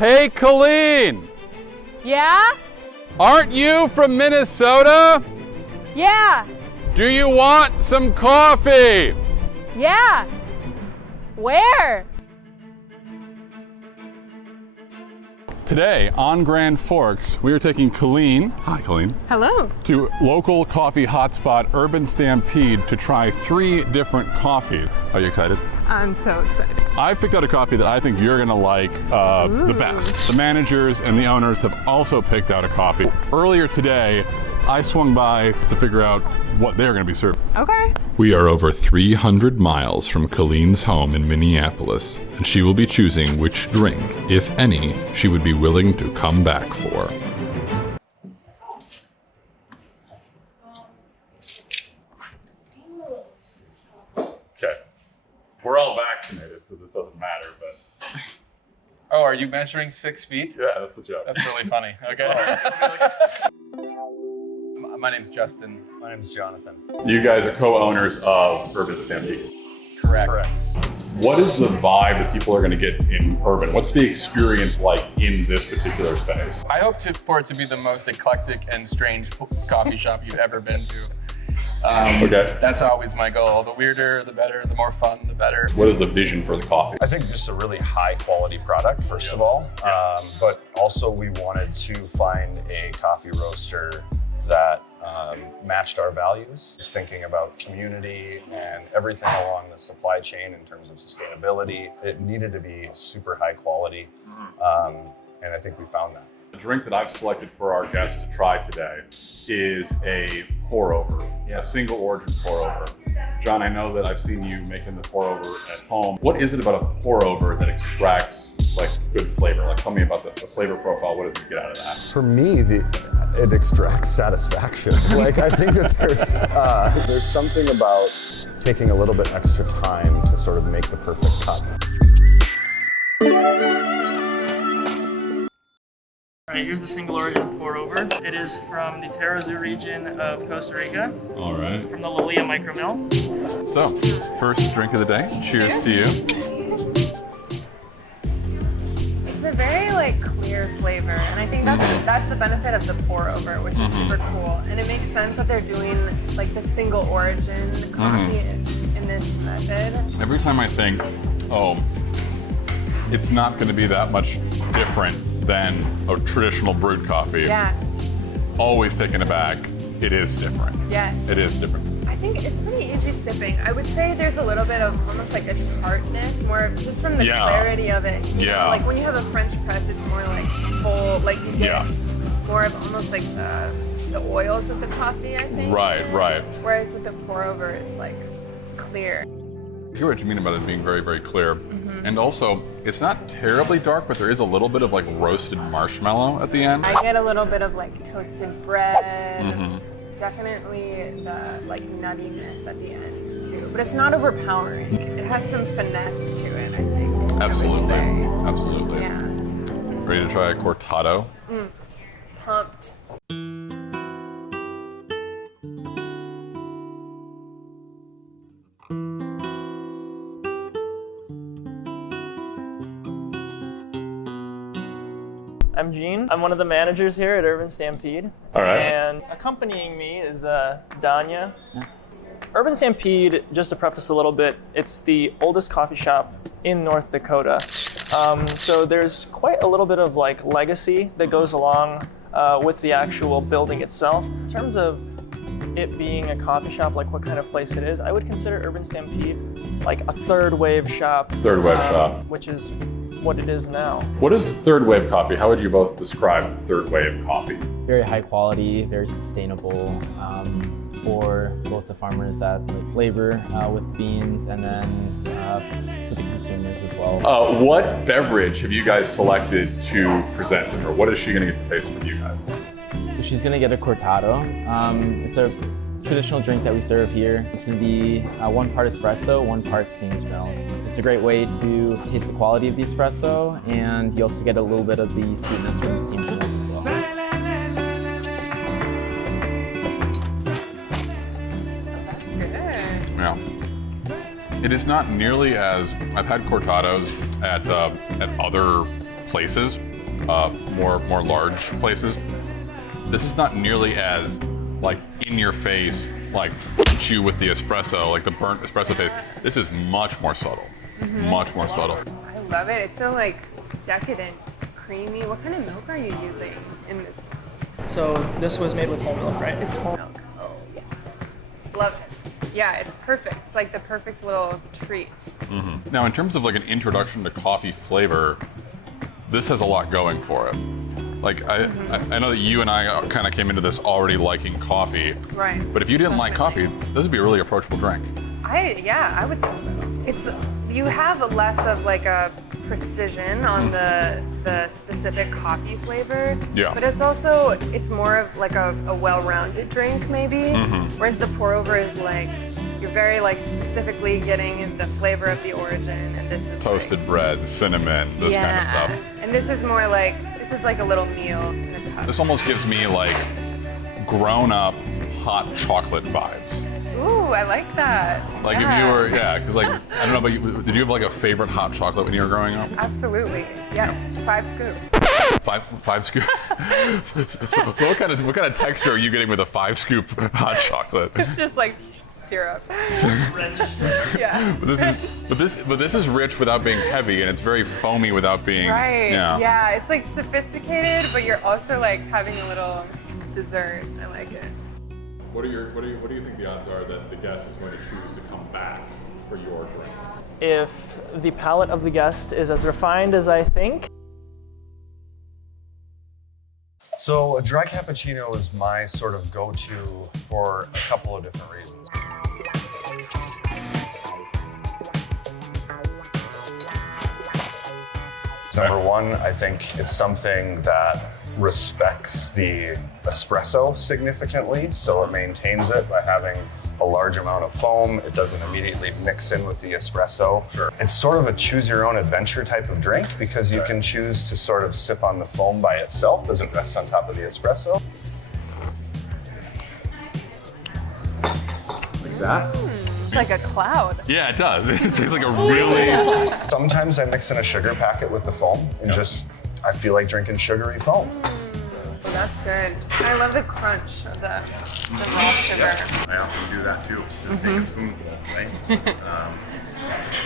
Hey, Colleen! Yeah? Aren't you from Minnesota? Yeah. Do you want some coffee? Yeah. Where? Today on Grand Forks, we are taking Colleen, hi Colleen, Hello. to local coffee hotspot Urban Stampede to try 3 different coffees. Are you excited? I'm so excited. I've picked out a coffee that I think you're gonna like the best. The managers and the owners have also picked out a coffee. Earlier today, I swung by to figure out what they're gonna be serving. Okay. We are over 300 miles from Colleen's home in Minneapolis, and she will be choosing which drink, if any, she would be willing to come back for. Okay. We're all vaccinated, so this doesn't matter, but... Oh, are you measuring 6 feet? Yeah, that's the joke. That's really funny. Okay. My name's Justin. My name's Jonathan. You guys are co-owners of Urban Stampede. Correct. What is the vibe that people are going to get in Urban? What's the experience like in this particular space? I hope for it to be the most eclectic and strange coffee shop you've ever been to. Okay. That's always my goal. The weirder, the better. The more fun, the better. What is the vision for the coffee? I think just a really high quality product, first of all, but also we wanted to find a coffee roaster that matched our values. Just thinking about community and everything along the supply chain in terms of sustainability. It needed to be super high quality, and I think we found that. The drink that I've selected for our guests to try today is a pour-over, a single origin pour-over. John, I know that I've seen you making the pour-over at home. What is it about a pour-over that extracts like good flavor? Like, tell me about the flavor profile. What does it get out of that? For me, it extracts satisfaction. Like, I think that there's something about taking a little bit extra time to sort of make the perfect cup. All right, here's the single origin pour over. It is from the Tarrazú region of Costa Rica. All right. From the Lilia micro mill. So, first drink of the day. Cheers to you. It's a very clear flavor, and I think that's the benefit of the pour over, which is super cool. And it makes sense that they're doing the single origin coffee in this method. Every time I think, oh, it's not going to be that much different than a traditional brewed coffee. Yeah. Always taken aback. It is different. Yes. It is different. I think it's pretty easy sipping. I would say there's a little bit of almost like a tartness, more just from the clarity of it. You know, like when you have a French press, it's more like full, like you get more of almost like the oils of the coffee, I think. Right. Whereas with the pour over, it's like clear. I hear what you mean about it being very, very clear. And also, it's not terribly dark, but there is a little bit of roasted marshmallow at the end. I get a little bit of toasted bread. Definitely the nuttiness at the end too, but it's not overpowering. It has some finesse to it, I think. Absolutely. I would say. Absolutely. Yeah. Ready to try a cortado? Pumped. I'm Gene. I'm one of the managers here at Urban Stampede. All right. And accompanying me is Danya. Urban Stampede, just to preface a little bit, it's the oldest coffee shop in North Dakota. So there's quite a little bit of legacy that goes along with the actual building itself. In terms of it being a coffee shop, what kind of place it is, I would consider Urban Stampede a third wave shop. Third wave shop. Which is what it is now. What is third wave coffee? How would you both describe third wave coffee? Very high quality, very sustainable for both the farmers that labor with beans and then for the consumers as well. What beverage have you guys selected to present to her? What is she going to get to taste from you guys? So she's going to get a cortado. It's a traditional drink that we serve here. It's going to be 1 part espresso, 1 part steamed milk. It's a great way to taste the quality of the espresso, and you also get a little bit of the sweetness from the steamed milk as well. Yeah. It is not nearly as, I've had cortados at other places, more large places. This is not nearly as like in your face, like hit you with the espresso, like the burnt espresso taste. This is much more subtle, much more subtle. I love it. It's so like decadent. It's creamy. What kind of milk are you using in this? So this was made with whole milk, right? It's whole milk. Oh yes. Love it. Yeah, it's perfect. It's like the perfect little treat. Now, in terms of like an introduction to coffee flavor, this has a lot going for it. Like I know that you and I kind of came into this already liking coffee. Right. But if you didn't like coffee, this would be a really approachable drink. I would think so. You have less of like a precision on the specific coffee flavor. Yeah. But it's more of like a well-rounded drink maybe. Whereas the pour over is like you're very like specifically getting the flavor of the origin, and this is Toasted bread, cinnamon, this kind of stuff. And this is more like a little meal in a cup. This almost gives me like grown-up hot chocolate vibes. Ooh, I like that. Like if you were, because like, I don't know, but did you have like a favorite hot chocolate when you were growing up? Absolutely, yes. 5 scoops. Five scoop. So what kind of texture are you getting with a 5 scoop hot chocolate? It's just like syrup. Yeah. But this is rich without being heavy, and it's very foamy without being. Right. Yeah. It's like sophisticated, but you're also like having a little dessert. I like it. What do you think the odds are that the guest is going to choose to come back for your drink? If the palate of the guest is as refined as I think. So a dry cappuccino is my sort of go-to for a couple of different reasons. Number one, I think it's something that respects the espresso significantly, so it maintains it by having a large amount of foam. It doesn't immediately mix in with the espresso. Sure. It's sort of a choose-your-own-adventure type of drink because you can choose to sort of sip on the foam by itself as it rests on top of the espresso. Like that? It's like a cloud. Yeah, it does. It tastes like a really. Sometimes I mix in a sugar packet with the foam and I feel like drinking sugary foam. Well, that's good. I love the crunch of the raw sugar. I often do that too. Just take a spoonful, right?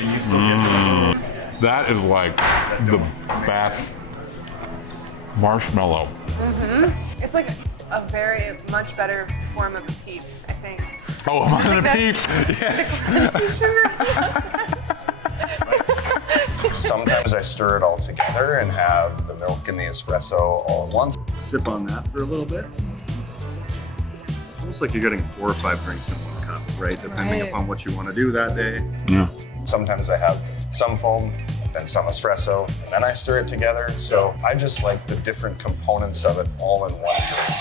And you still get That is like the best marshmallow. It's like a very much better form of a peep, I think. Oh, I'm on a peep. Sometimes I stir it all together and have the milk and the espresso all at once. Sip on that for a little bit. Almost like you're getting 4 or 5 drinks in one cup, right? Depending upon what you want to do that day. Yeah. Sometimes I have some foam, then some espresso, and then I stir it together. So I just like the different components of it all in one drink.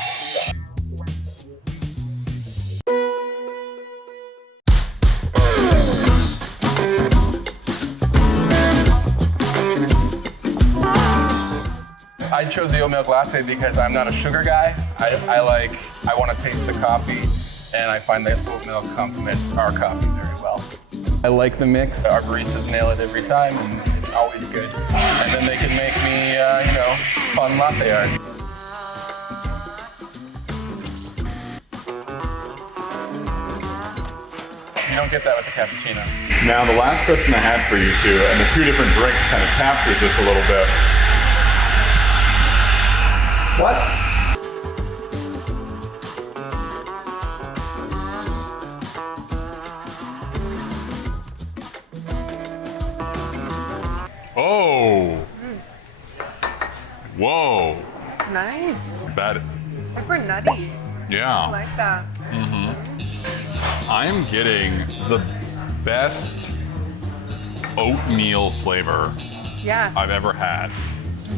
I chose the oat milk latte because I'm not a sugar guy. I want to taste the coffee, and I find that oat milk complements our coffee very well. I like the mix. Our baristas nail it every time, and it's always good. And then they can make me, fun latte art. You don't get that with the cappuccino. Now, the last question I had for you two, and the 2 different drinks kind of captures this a little bit. What? Oh. Whoa. It's nice. That. Super nutty. Yeah. I like that. I'm getting the best oatmeal flavor I've ever had.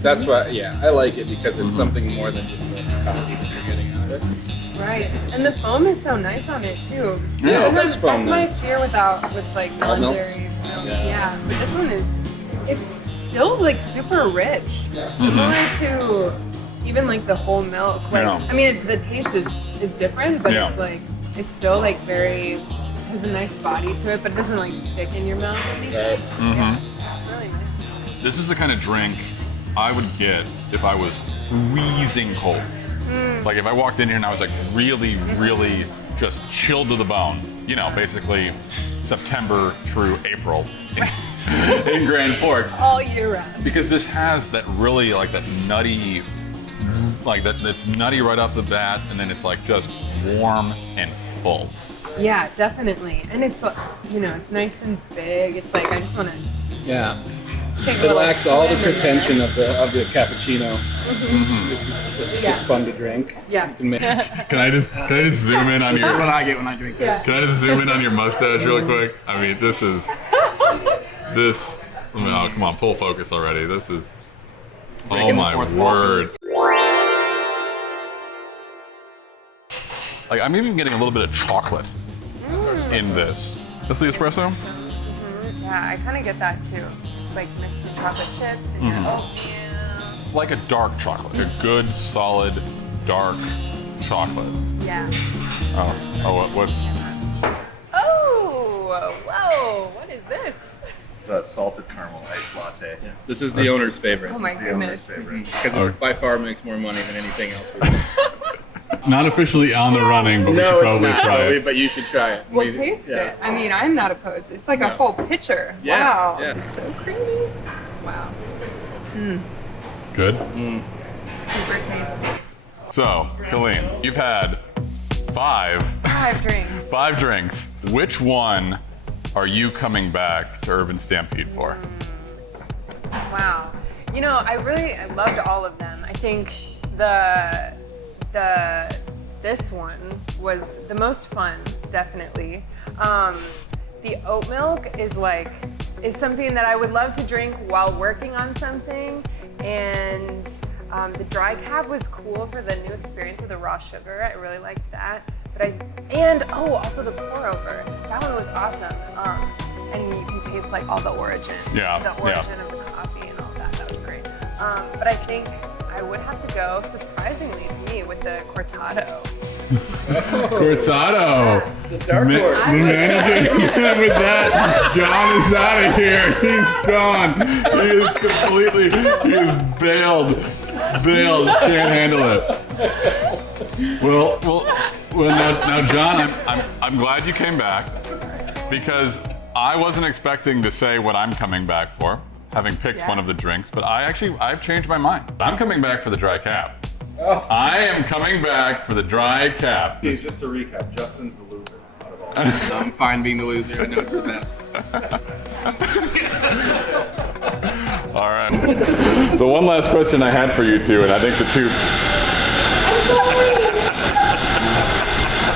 That's why, I like it because it's something more than just the coffee that you're getting out of it. Right. And the foam is so nice on it too. Yeah, it does foam That's my fear with like All non-dairy milks? milk. Yeah. Yeah. But this one it's still like super rich. Similar to even like the whole milk. Like I mean the taste is different, but it's like it's still like has a nice body to it, but it doesn't like stick in your mouth. I think. Right. Yeah. It's really nice. This is the kind of drink I would get if I was freezing cold. Like if I walked in here and I was like really, really just chilled to the bone, you know, basically September through April in Grand Forks. All year round. Because this has that really like that nutty, like that's nutty right off the bat, and then it's like just warm and full. Yeah, definitely. And it's, you know, it's nice and big. It's like, I just want to Yeah. take a It little lacks all the swim in pretension there. of the cappuccino. It's Yeah. just fun to drink. Yeah. You can make, Can I just zoom in on this is your? what I get when I drink this. Can I just zoom in on your mustache real quick? I mean, this. Oh, come on, full focus already. This is. Oh Breaking the my fourth wall. word. Like I'm even getting a little bit of chocolate in this. That's the espresso. Yeah, I kind of get that too. It's like mix some chocolate chips and your oatmeal. Like a dark chocolate, a good, solid, dark chocolate. Yeah. What's? Oh, whoa, what is this? It's a salted caramel iced latte. Yeah. This is the owner's favorite. Oh my The owner's goodness. favorite. Because it by far makes more money than anything else we've done. Not officially on the running, but we should No, it's probably not. try it. But you should try it. We'll Maybe- taste yeah. it. I mean, I'm not opposed. It's like a whole pitcher. Yeah, Wow. yeah. It's so creamy. Wow. Good. Super tasty. So, Colleen, you've had 5 drinks. 5 drinks. Which one are you coming back to Urban Stampede for? Wow. You know, I loved all of them. I think this one was the most fun, definitely. The oat milk is something that I would love to drink while working on something, and the dry cab was cool for the new experience of the raw sugar. I really liked that. Also the pour over. That one was awesome. And you can taste like all the origin. Yeah, The origin of the coffee and all that. That was great. But I think I would have to go, surprisingly to me, with the cortado. Cortado. The dark horse. Managing with that, John is out of here. He's gone. He is completely, he is bailed. Can't handle it. Well, now, John, I'm glad you came back because I wasn't expecting to say what I'm coming back for, having picked one of the drinks, but I've changed my mind. I'm coming back for the dry cap. Oh. I am coming back for the dry cap. Just to recap, Justin's the loser out of all of them. I'm fine being the loser. I know it's the best. All right. So one last question I had for you two, and I think the two